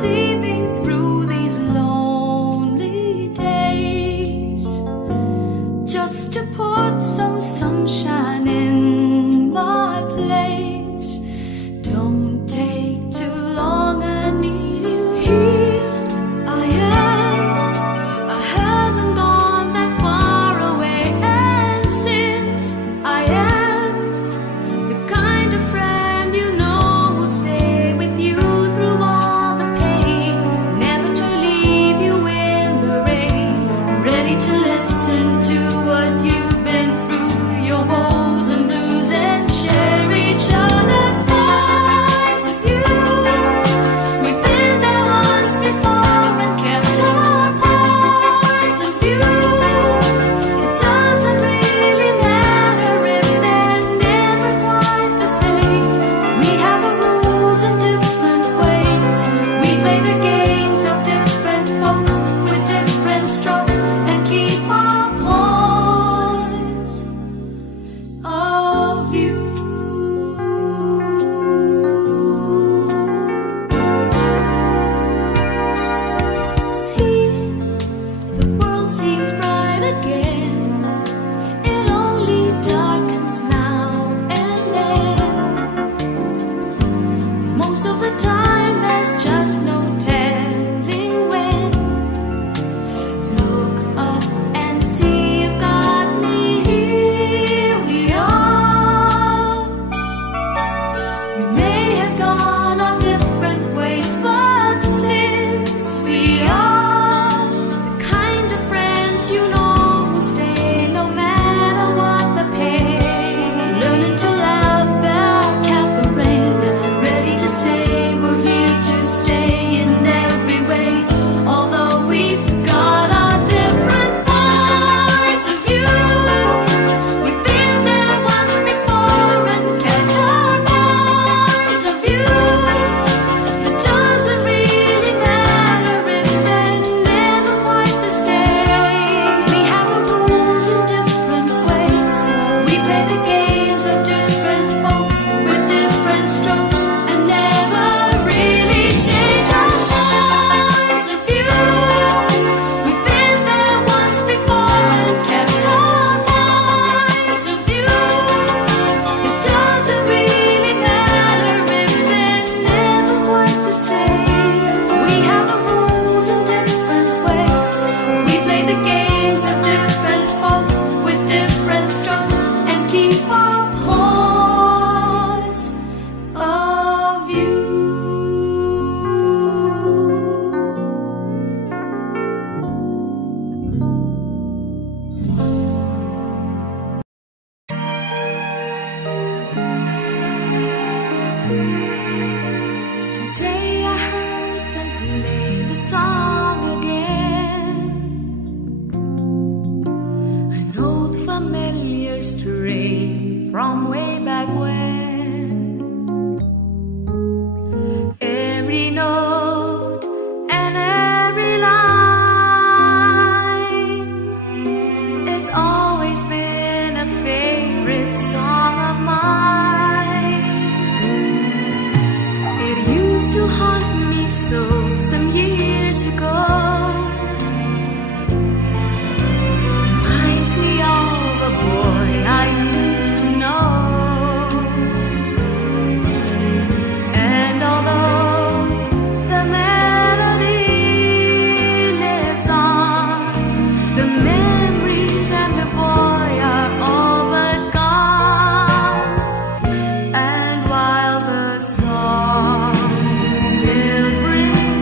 see me through these lonely days, just to put some sunshine in my place. Don't take too long, I need you here. I haven't gone that far away, and since I am the kind of friend you know will stay with you through all the pain, never to leave you in the rain, ready to listen to what you've been through, your woes and blues, and share each other's points of view. We've been there once before and kept our points of view. It doesn't really matter if they're never quite the same. We have our rules in different ways. We play the games of different folks with different strokes and keep our points of view. See, the world seems bright again. It only darkens now and then. Most of the time there's just no telling when. Look up and see you've got me. Here we are. We may have gone our different ways, but since we are the kind of friends you know will stay no matter what the pain. Learning to laugh back at the rain, ready to say we're here to stay in every way. Although we've got our different points of view, we've been there once before and kept our points of view. It doesn't really matter if they're never quite the same. We have the rules in different ways. We play the games of different folks with different strokes and never really change our points of view. We've been there once before and kept our points of view. It doesn't really matter if they're never quite the same. We have the rules in different ways. We play the games of different folks with different strokes and keep our points of view. Today I heard them play the song again, an old familiar strain from way back when. Every note and every line, it's always been a favorite song of mine. It used to haunt me so some years ago. Reminds me of a boy I used to know. And although the melody lives on, the memories and the boy are all but gone. And while the song still brings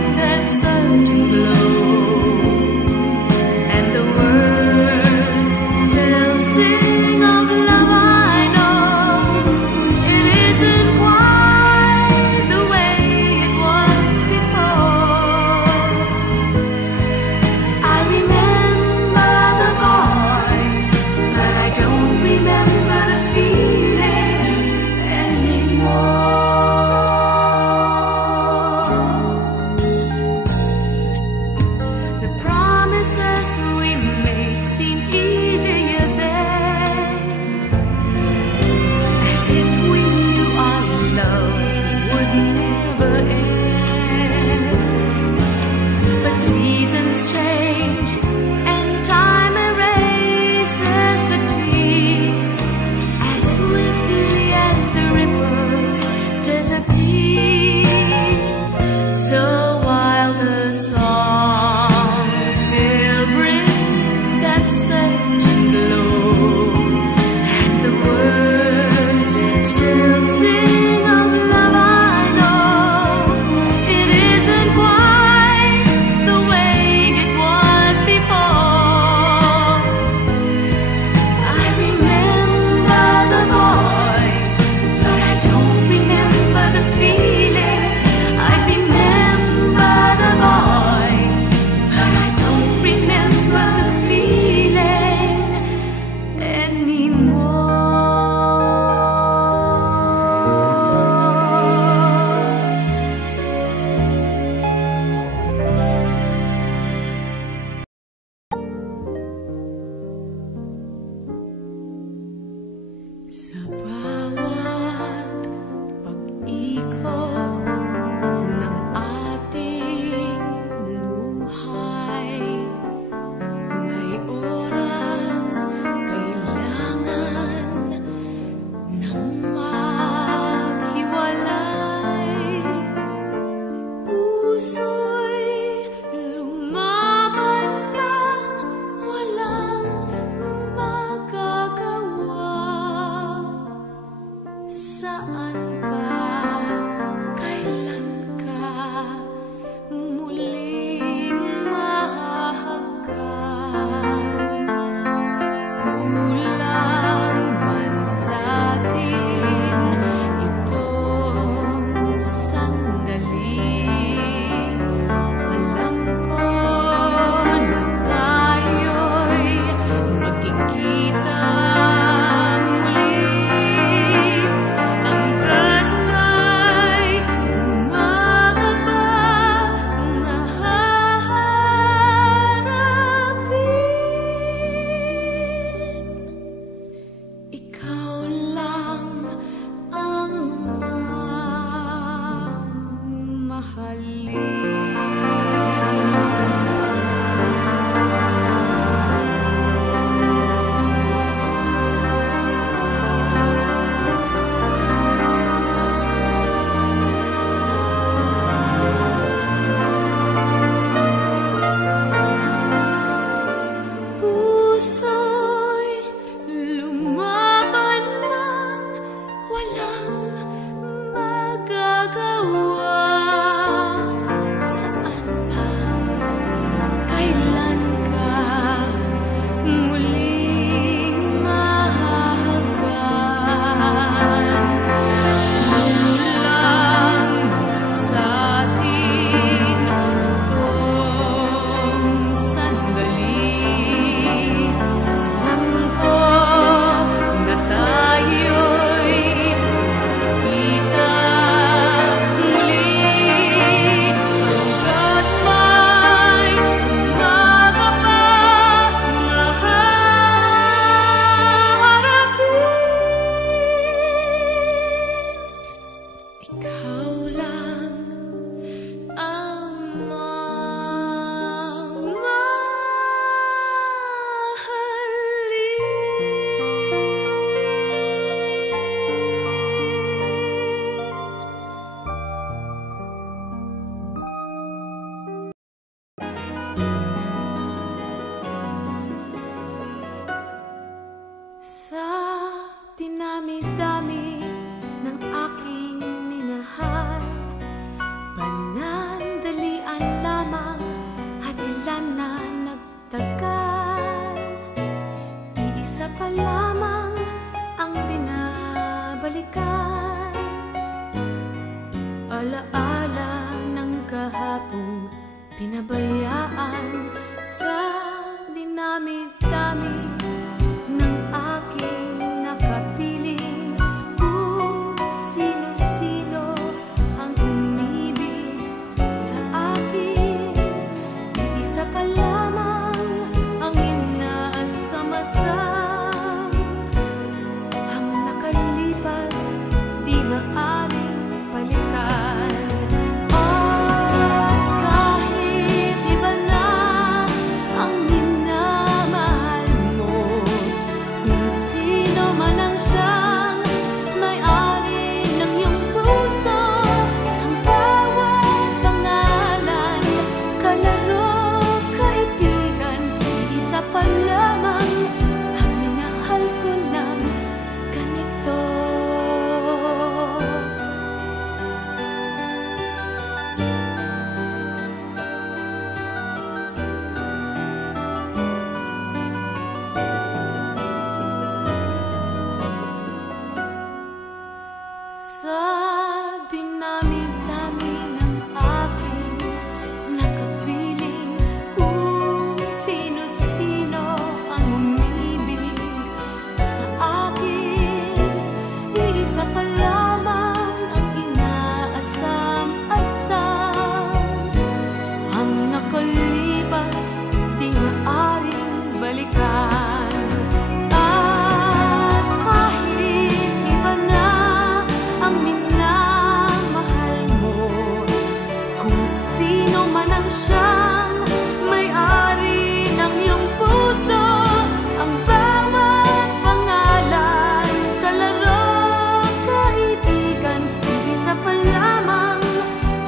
Sa palamang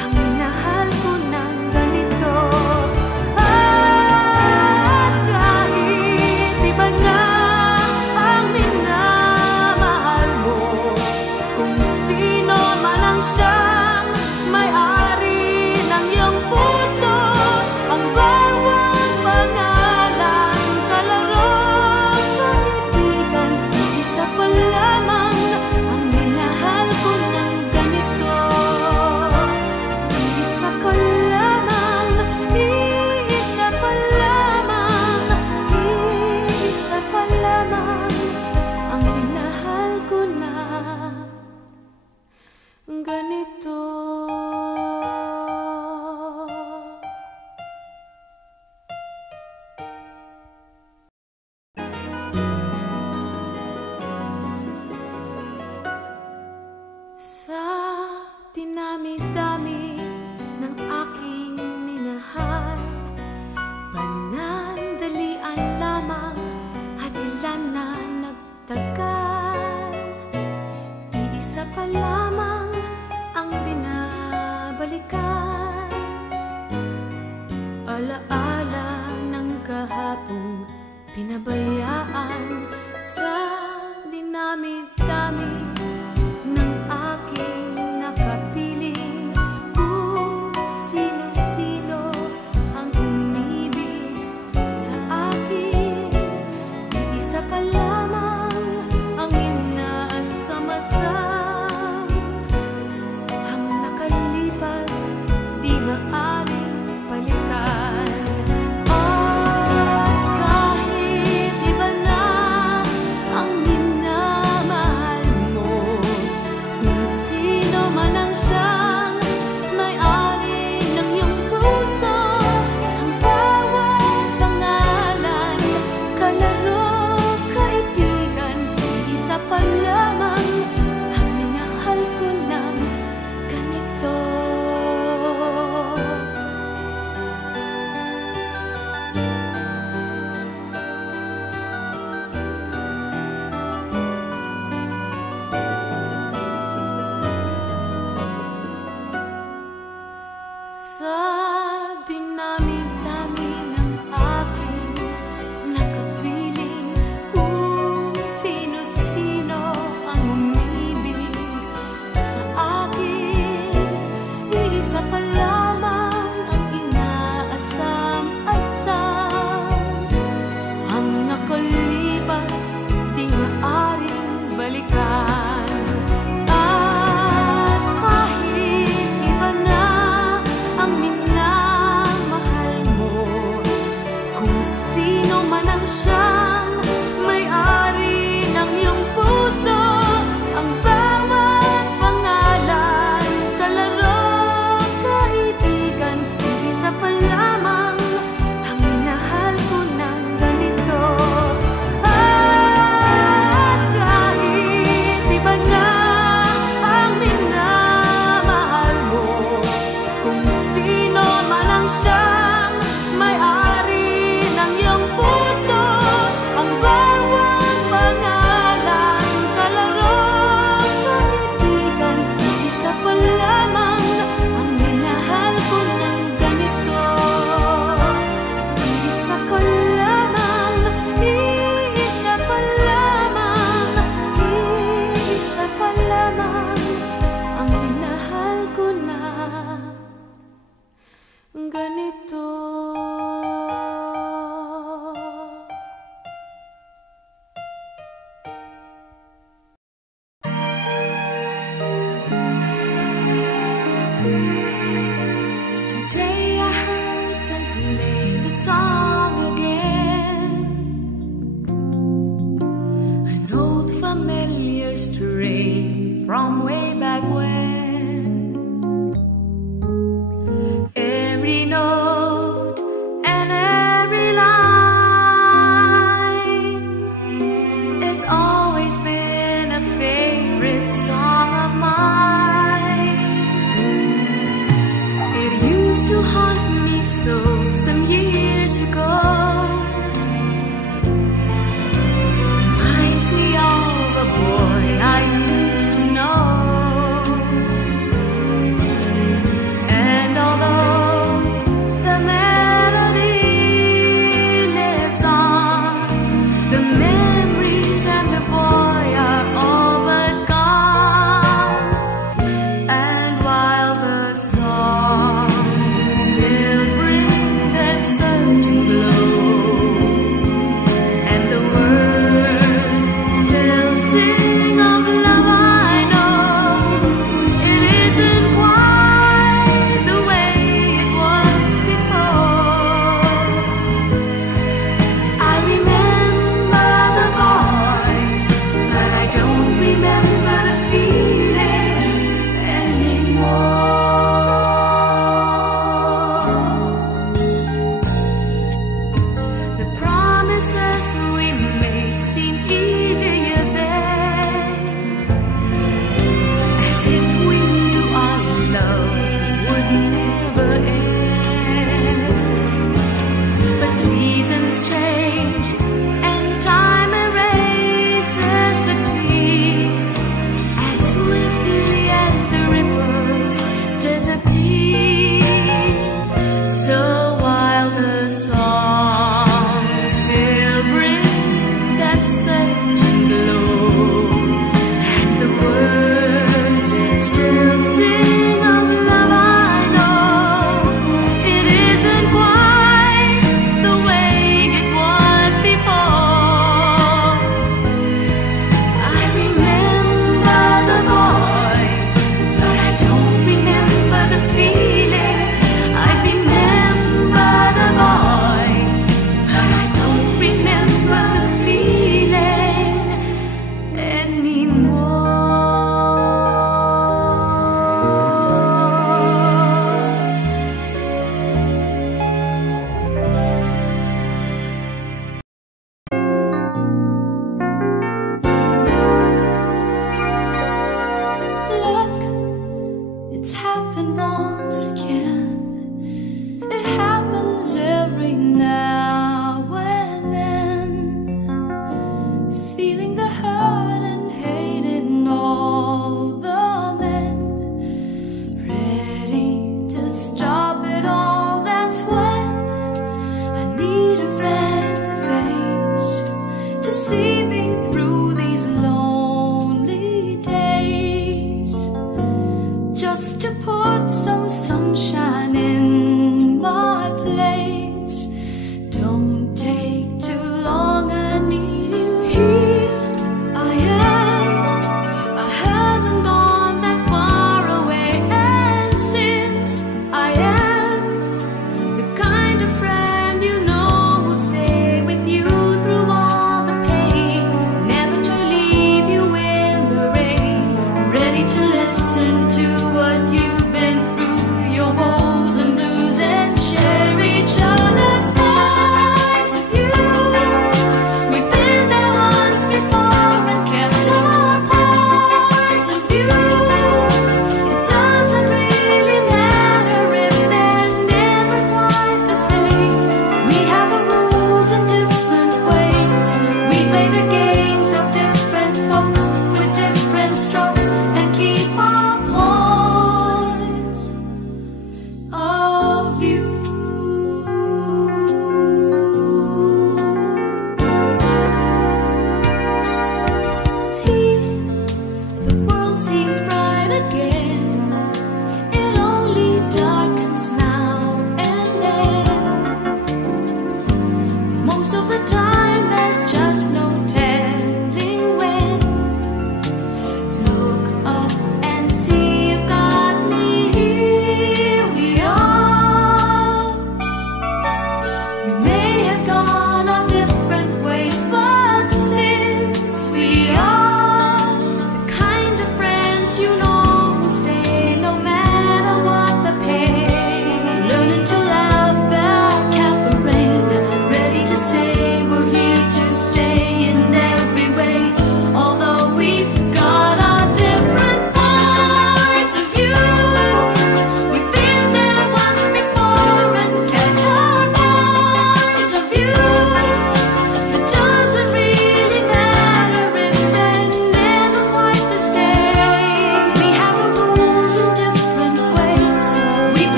ang minahal ko na pinabayaan sa dinami-dami ng aking nakapiling. Kung sino-sino ang umibig sa akin, iisa pa lamang ang inaasam-asam. Ang nakalipas di maaring balikan. From way back when, every note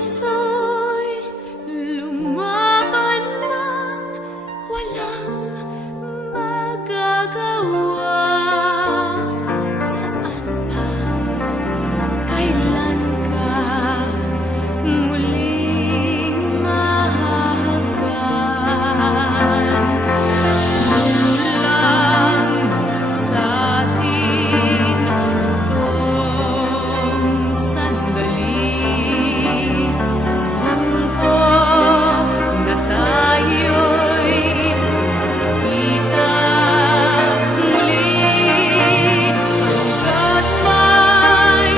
puso'y lumaban man, walang magagawa. Saan pa, kailan ka muling mahahagkan? Lang sa atin itong sandali, alam ko na tayo'y kita muli. Hanggat may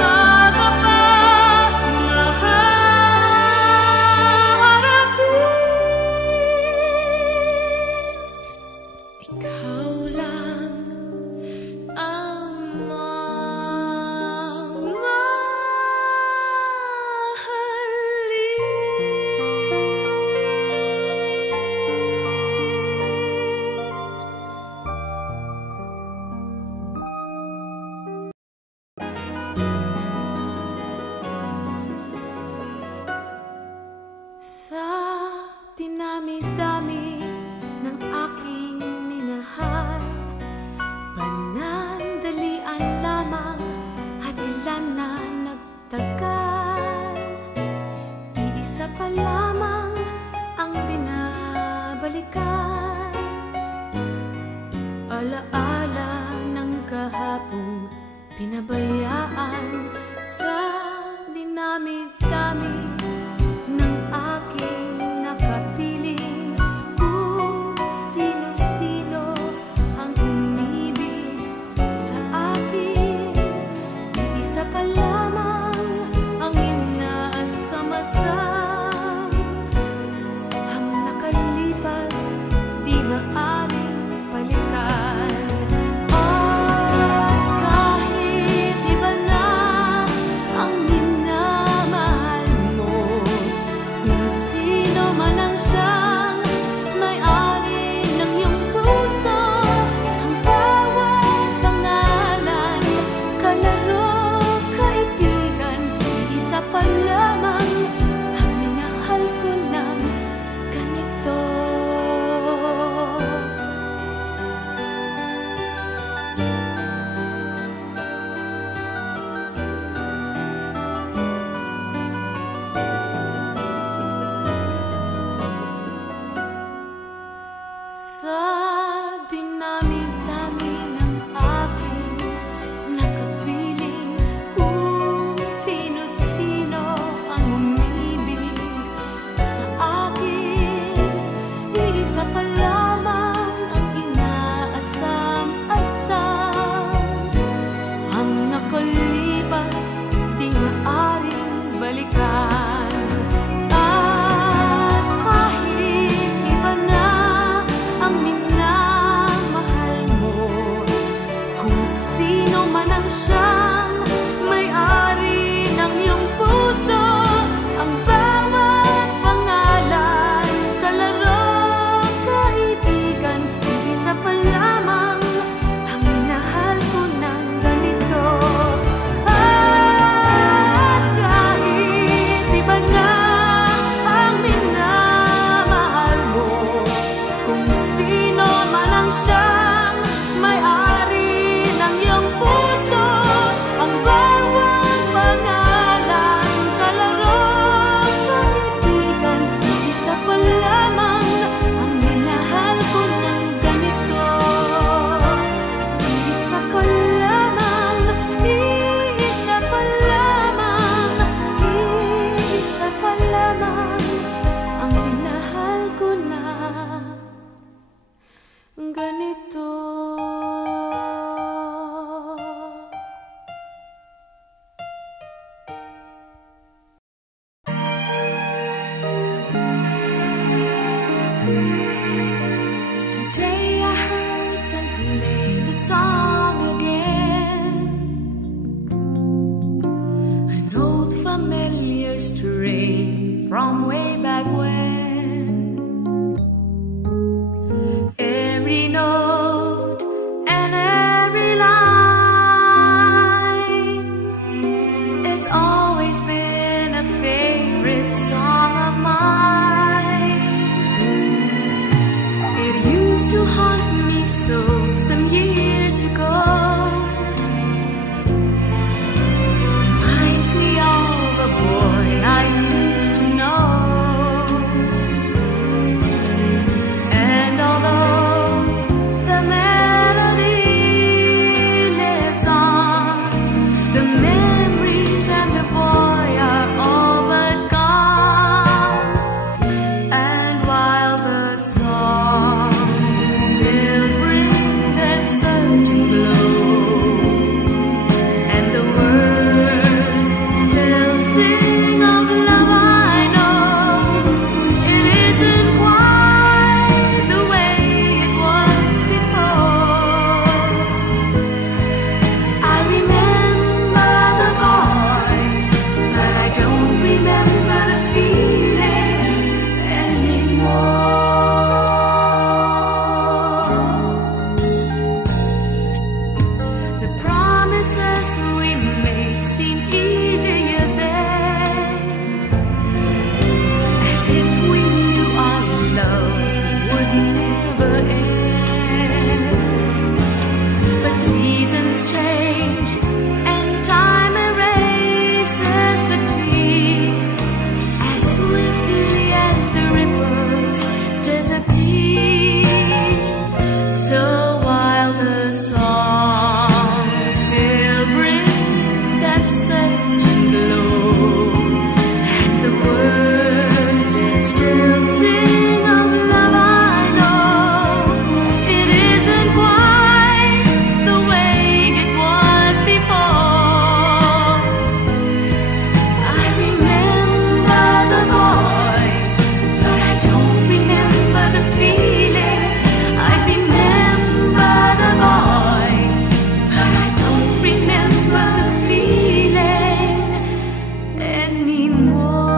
makapangarapin, ikaw lang ang sa dinami-dami ng aking minahal, panandalian lamang at ilan na nagtagal. Iisa pa lamang ang binabalikan, alaala ng kahapong pinabayaan. Sa dinami-dami ng aking nakapiling, kung sino-sino ang umibig sa akin, iisa pa lamang ang inaasam-asam. Ang nakalipas di maaring balikan. At kahit iba na ang minamahal mo, kung sino man ang siyang may-ari ng iyong puso, ang bawat pangalan, kalaro, kaibigan, isa pa lamang ang minahal ko ng ganito. Sa dinami-dami ng aking nakapiling, kung sino-sino ang umibig sa akin, iisa pa lamang ang inaasam-asam. Ang nakalipas di maaring balikan. At kahit iba na ang minamahal mo, kung sino man ang siyang may-ari ng iyong puso, ang bawat pangalan, kalaro, kaibigan, isa pa lamang ang minahal ko ng ganito. At kahit iba na ang minamahal mo, kung sino man ang siyang may-ari ng iyong puso, ang bawat pangalan, kalaro, kaibigan, isa pa lamang ang minahal ko ng ganito. Isa pa lamang, isa pa lamang, isa pa lamang ang minahal ko na ganito. Today I heard them play the song again, an old familiar strain from way back when. Every note and every line, it's always been a favorite. remember the feeling anymore. The promises we made seem easier then, as if we knew our love would never end. But seasons change and time erases the tears as swiftly as the ripples disappear. So while the song still brings that certain glow, and the words still sing of love, I know it isn't quite the way it was before. I remember the boy, but I don't remember the feeling. I remember the boy, but I don't remember the feeling anymore.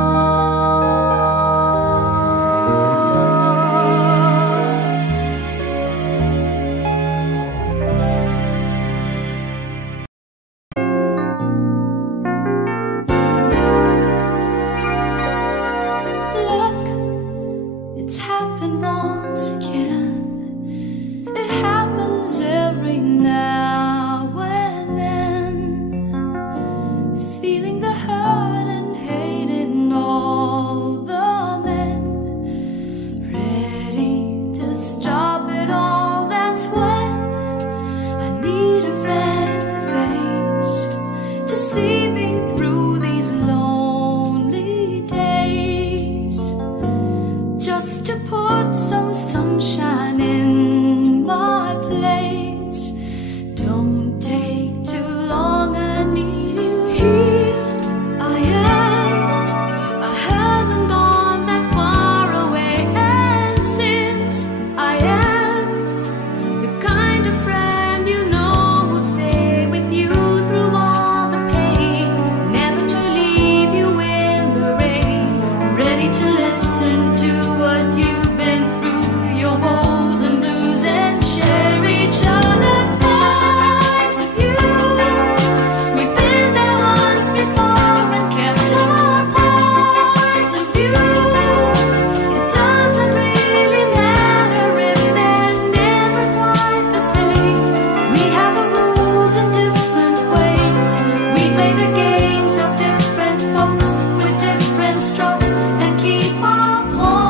Look, it's happened once again. It happens every now and then. Feeling the hurt and hate in all the men, ready to stop it all. That's when I need a friendly face to see me through these lonely days, just to put some sunshine in my place. Don't take too long, I need you here. I haven't gone that far away, and since I am the kind of friend you know who'll stay with you through all the pain, never to leave you in the rain, ready to listen to what you've been through, your woes and blues, and share each other's points of view. We've been there once before and kept our points of view. It doesn't really matter if they're never quite the same. We have the rules in different ways. We play the games of different folks with different strokes and keep our points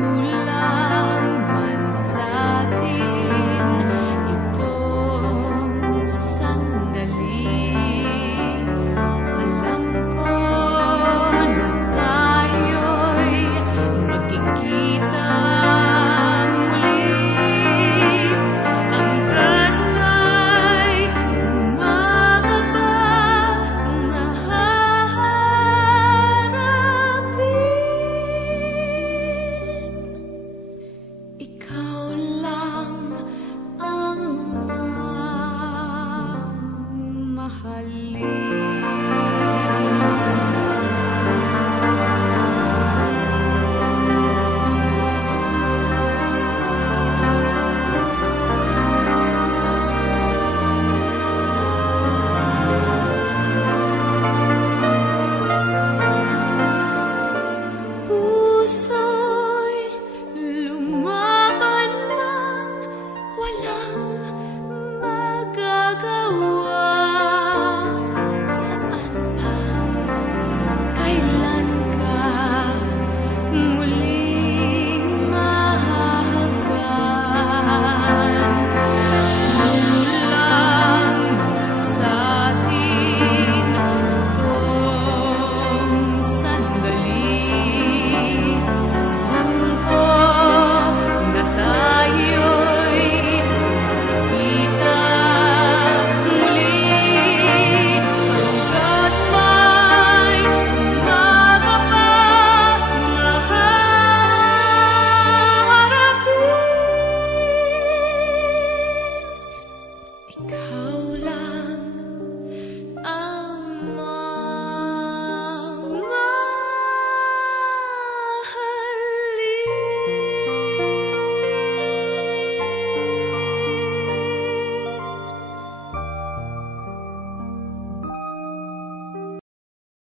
who